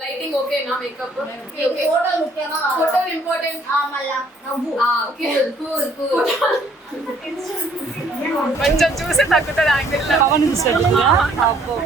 Lighting ఓకేనా makeup ఫోటోలు ముఖ్యమా ఫోటోలు ఇంపార్టెంట్ మళ్ళా నవ్వు ఓకే కూల్ కూల్ కొంచెం చూసి తగ్గుతుంది యాంగిల్ పవన్ చూస్తాడు అబ్బో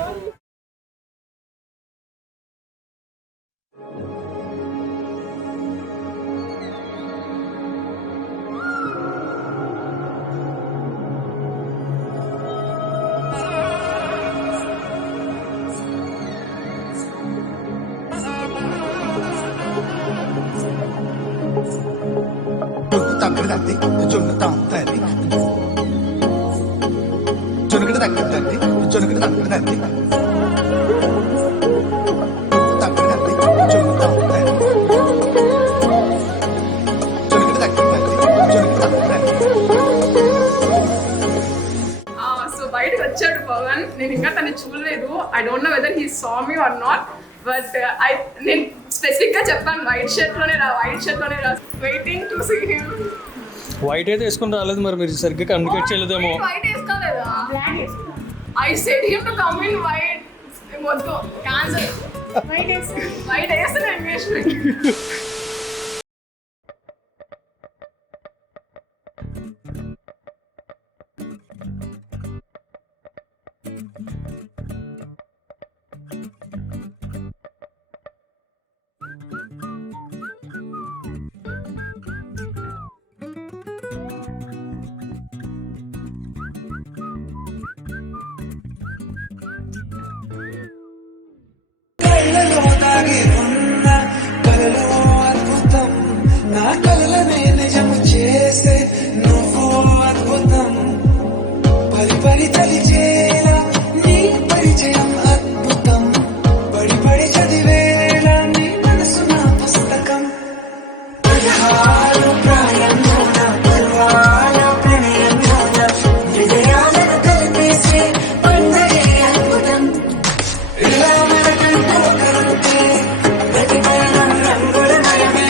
బయటకు వచ్చాడు పవన్. నేను ఇంకా తను చూడలేదు. I don't know whether he saw me or not, but నేను స్పెసిఫిక్ గా చెప్పాను వైట్ షర్ట్ లోనే రా waiting to see him. White అయితే వేసుకుని రాలేదు, మరి మీరు సరిగ్గా కమ్యూనికేట్ చేయలేదేమో. వైట్ వేసుకోలేదా? I said him to come in white. వద్దు క్యాన్సిల్. వైట్ వేస్తే ఎంగేజ్మెంట్. నా కలలనే నిజము చేస్తే నువ్వు అద్భుతం. పరి పరి చలిచేలా నీ పరిచయం అద్భుతం. పడి పడి చదివేలా నీ మనసు నా పుస్తకం. ప్రాయంలోన పర్వాల ప్రణయంలోన విజయాలను కలిపేసే పండగే అద్భుతం. ఇలా మనకంటూ కరుంటే ప్రతిఫలం రంగుల మయమే.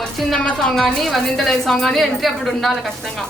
వచ్చిందమ్మ సాంగ్ కానీ వందింతలే సాంగ్ కానీ ఎంట్రీ అప్పుడు ఉండాలి ఖచ్చితంగా.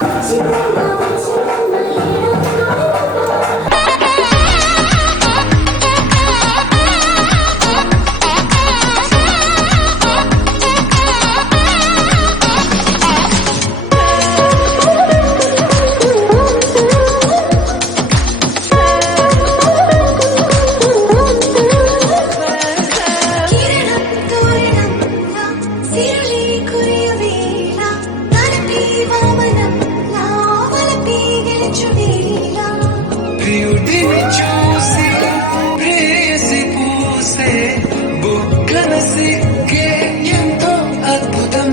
ప్రియుడిని చూసి ప్రేయసి పూసే బుగ్గన సిగ్గే ఎంతో అద్భుతం.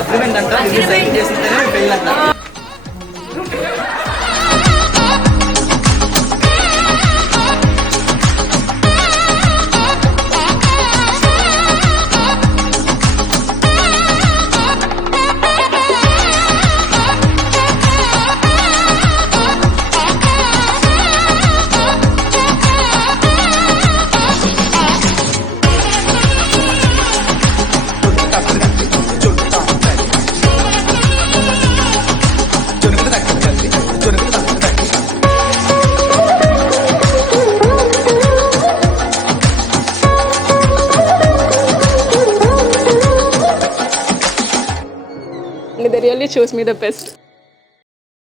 అగ్రిమెంట్ అంట, sign చేసింటేనే Pellanta. They really chose me the best.